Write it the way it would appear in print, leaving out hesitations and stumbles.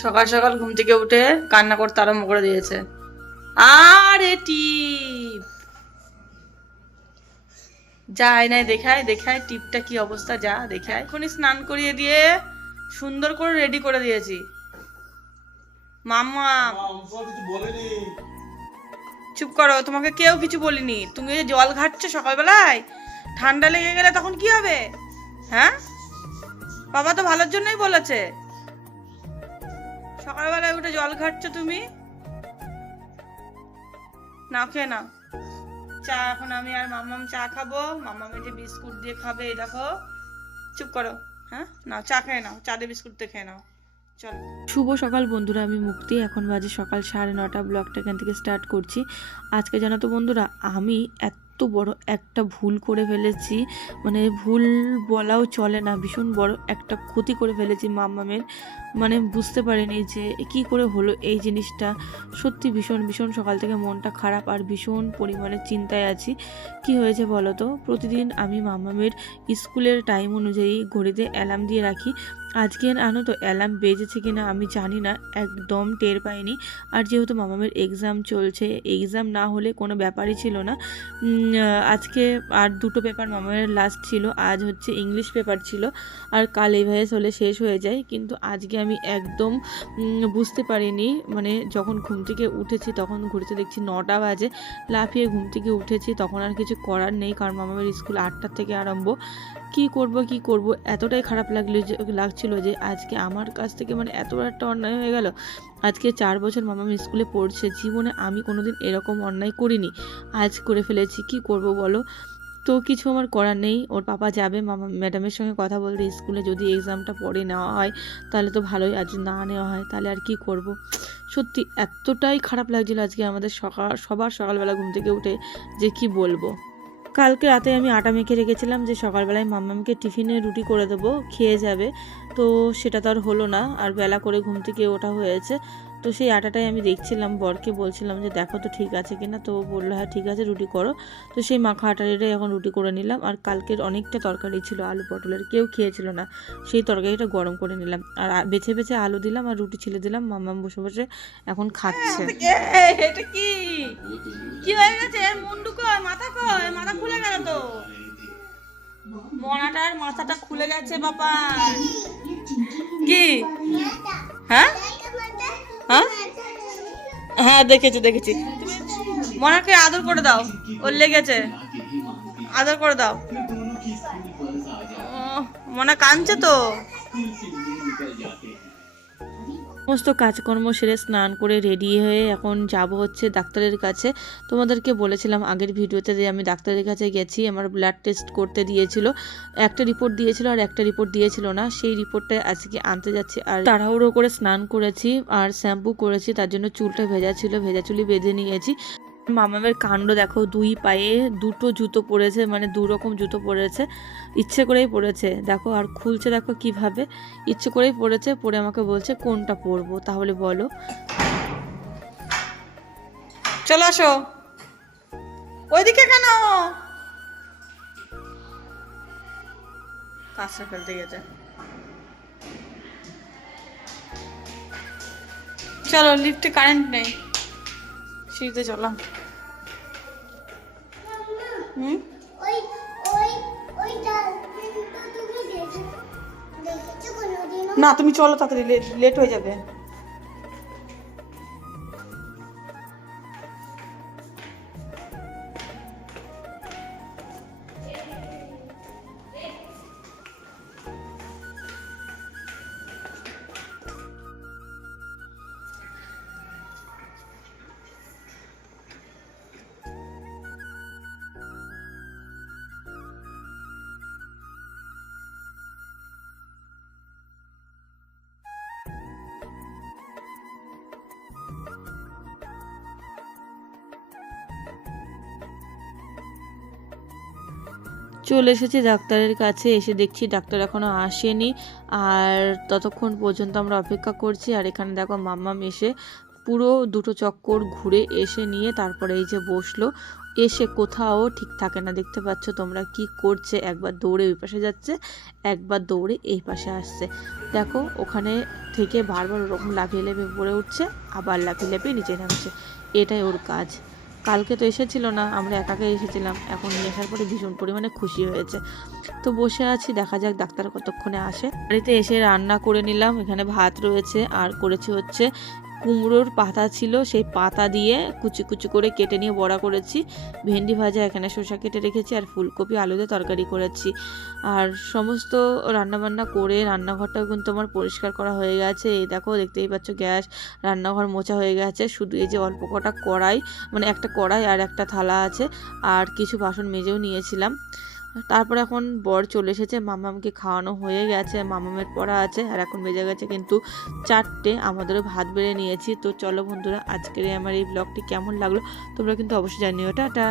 সকাল সকাল ঘুম থেকে উঠে কান্না করতে আরম্ভ করে দিয়েছে। আরে টিপ যা আয়নায় দেখায় দেখায় টিপটা কি অবস্থা, যা দেখায়। এখনই স্নান করিয়ে দিয়ে সুন্দর করে রেডি করে দিয়েছি। মাম্মা চুপ করো, তোমাকে কেউ কিছু বলিনি। তুমি যে জল ঘাটছো সকালবেলায়, ঠান্ডা লেগে গেলে তখন কি হবে? হ্যাঁ, বাবা তো ভালোর জন্যই বলেছে। সকালবেলায় উঠে জল ঘাটছো তুমি, নাও খেয়ে নাও চা। এখন আমি আর মাম্মাম চা খাবো। মাম্মামে যে বিস্কুট দিয়ে খাবে, এই দেখো। চুপ করো। হ্যাঁ, নাও চা খেয়ে নাও, চা দিয়ে বিস্কুট দিয়ে খেয়ে নাও। চল। শুভ সকাল বন্ধুরা, আমি মুক্তি। এখন বাজে সকাল 9:30। ব্লগটা এখান থেকে স্টার্ট করছি। আজকে জানো তো বন্ধুরা, আমি এত বড় একটা ভুল করে ফেলেছি, মানে ভুল বলাও চলে না, ভীষণ বড় একটা ক্ষতি করে ফেলেছি মাম্মামের। মানে বুঝতে পারিনি যে কি করে হলো এই জিনিসটা। সত্যি ভীষণ ভীষণ সকাল থেকে মনটা খারাপ আর ভীষণ পরিমাণে চিন্তায় আছি। কি হয়েছে বলো তো? প্রতিদিন আমি মাম্মামের স্কুলের টাইম অনুযায়ী ঘড়িতে অ্যালার্ম দিয়ে রাখি। আজকে আনো তো অ্যালার্ম বেজেছে কিনা আমি জানি না, একদম টের পাইনি। আর যেহেতু মামামের এক্সাম চলছে, এক্সাম না হলে কোনো ব্যাপারই ছিল না। আজকে আর দুটো পেপার মামামের লাস্ট ছিল, আজ হচ্ছে ইংলিশ পেপার ছিল, আর কাল এভাইএস হলে শেষ হয়ে যায়। কিন্তু আজকে আমি একদম বুঝতে পারিনি, মানে যখন ঘুম থেকে উঠেছি তখন ঘুরতে দেখছি 9টা বাজে। লাফিয়ে ঘুম থেকে উঠেছি, তখন আর কিছু করার নেই, কারণ মামামের স্কুল 8টার থেকে আরম্ভ। কি করব এতটাই খারাপ লাগছিল যে আজকে আমার কাছ থেকে মানে এত বড় একটা অন্যায় হয়ে গেল। আজকে 4 বছর মামা স্কুলে পড়ছে, জীবনে আমি কোনোদিন এরকম অন্যায় করিনি, আজ করে ফেলেছি। কি করব বলো? তো কিছু আমার করার নেই। ওর পাপা যাবে মামা ম্যাডামের সঙ্গে কথা বলতে স্কুলে, যদি এক্সামটা পরে নেওয়া হয় তাহলে তো ভালোই, আজ না নেওয়া হয় তাহলে আর কি করব। সত্যি এতটাই খারাপ লাগছিল আজকে আমাদের সবার সকালবেলা ঘুম থেকে উঠে, যে কি বলবো। কালকে রাতে আমি আটা মেখে রেখেছিলাম যে সকালবেলায় মাম্মামকে টিফিনে রুটি করে দেবো, খেয়ে যাবে। তো সেটা তো আর হলো না, আর বেলা করে ঘুম থেকে ওঠা হয়েছে। তো সেই আটাটাই আমি দেখছিলাম, বরকে বলছিলাম যে দেখো তো ঠিক আছে কিনা। তো বললো হ্যাঁ ঠিক আছে, রুটি করো। তো সেই মাখা আটাটাই এখন রুটি করে নিলাম। আর কালকের অনেকটা তরকারি ছিল আলু পটলের, কেউ খেয়েছিল না, সেই তরকারিটা গরম করে নিলাম। আর বেছে বেছে আলু দিলাম আর রুটি ছিলে দিলাম। মাম্মাম বসে বসে এখন খাচ্ছে। এটা কি কি হয়ে গেছে? মুন্ডু কই, মাথা কই? মাথা খুলে গেল তো, মনাটার মাথাটা খুলে গেছে বাবা। কি? হ্যাঁ হ্যাঁ হ্যাঁ, দেখেছি। মনাকে আদর করে দাও, ওর লেগেছে, আদর করে দাও। মনা কাঁদছে তো। সমস্ত কাজকর্ম সেরে স্নান করে রেডি হয়ে এখন যাব হচ্ছে ডাক্তারের কাছে। তোমাদেরকে বলেছিলাম আগের ভিডিওতে যে আমি ডাক্তারের কাছে গেছি, আমার ব্লাড টেস্ট করতে দিয়েছিল। একটা রিপোর্ট দিয়েছিল আর একটা রিপোর্ট দিয়েছিল না, সেই রিপোর্টটা আজকে আনতে যাচ্ছি। আর তাড়াহুড়ো করে স্নান করেছি আর শ্যাম্পু করেছি, তার জন্য চুলটা ভেজা ছিল, ভেজা চুলি বেঁধে নিয়েছি। মামামের কাণ্ড দেখো, 2 পায়ে 2টো জুতো পরেছে, মানে 2 রকম জুতো পরেছে, ইচ্ছে করেই পরেছে দেখো। আর খুলছে দেখো কিভাবে, ইচ্ছে করেই পরেছে। পরে আমাকে বলছে কোনটা পরবো তাহলে বলো। চলো আসো, ওইদিকে কেন? কাঁচরা ফেলতে গেছে। চলো, লিফটে কারেন্ট নেই, সিঁড়িতে চলো। না তুমি চলো তাড়াতাড়ি, লেট হয়ে যাবে। চলে এসেছি ডাক্তারের কাছে, এসে দেখছি ডাক্তার এখনও আসেনি। আর ততক্ষণ পর্যন্ত আমরা অপেক্ষা করছি। আর এখানে দেখো মাম্মাম এসে পুরো 2টো চক্কর ঘুরে এসে নিয়ে তারপরে এই যে বসলো। এসে কোথাও ঠিক থাকে না। দেখতে পাচ্ছ তোমরা কি করছে, একবার দৌড়ে ওই পাশে যাচ্ছে, একবার দৌড়ে এই পাশে আসছে। দেখো ওখানে থেকে বারবার ওরকম লাফিয়ে লাফিয়ে উপরে উঠছে, আবার লাফিয়ে লাফিয়ে নিচে নামছে, এটাই ওর কাজ। কালকে তো এসেছিল না, আমরা একাকে এসেছিলাম, এখন নিয়ে আসার পরে ভীষণ পরিমাণে খুশি হয়েছে। তো বসে আছি, দেখা যাক ডাক্তার কতক্ষণে আসে। বাড়িতে এসে রান্না করে নিলাম, এখানে ভাত রয়েছে আর করেছি হচ্ছে কুমড়োর পাতা ছিল, সেই পাতা দিয়ে কুচি কুচি করে কেটে নিয়ে বড়া করেছি, ভেন্ডি ভাজা, এখানে শসা কেটে রেখেছি, আর ফুলকপি আলু দিয়ে তরকারি করেছি। আর সমস্ত রান্নাবান্না করে রান্নাঘরটাও কিন্তু আমার পরিষ্কার করা হয়ে গেছে। এই দেখো দেখতেই পাচ্ছ গ্যাস, রান্নাঘর মোছা হয়ে গেছে, শুধু এই যে অল্প কটা কড়াই, মানে একটা কড়াই আর একটা থালা আছে, আর কিছু বাসন মেজেও নিয়েছিলাম। তারপর এখন বর চলে এসেছে, মামামকে খাওয়ানো হয়ে গেছে, মামামের পড়া আছে, আর এখন বেজে গেছে কিন্তু 4টে, আমাদেরও ভাত বেড়ে নিয়েছি। তো চলো বন্ধুরা, আজকের আমার এই ব্লগটি কেমন লাগলো তোমরা কিন্তু অবশ্যই জানিও। টাটা।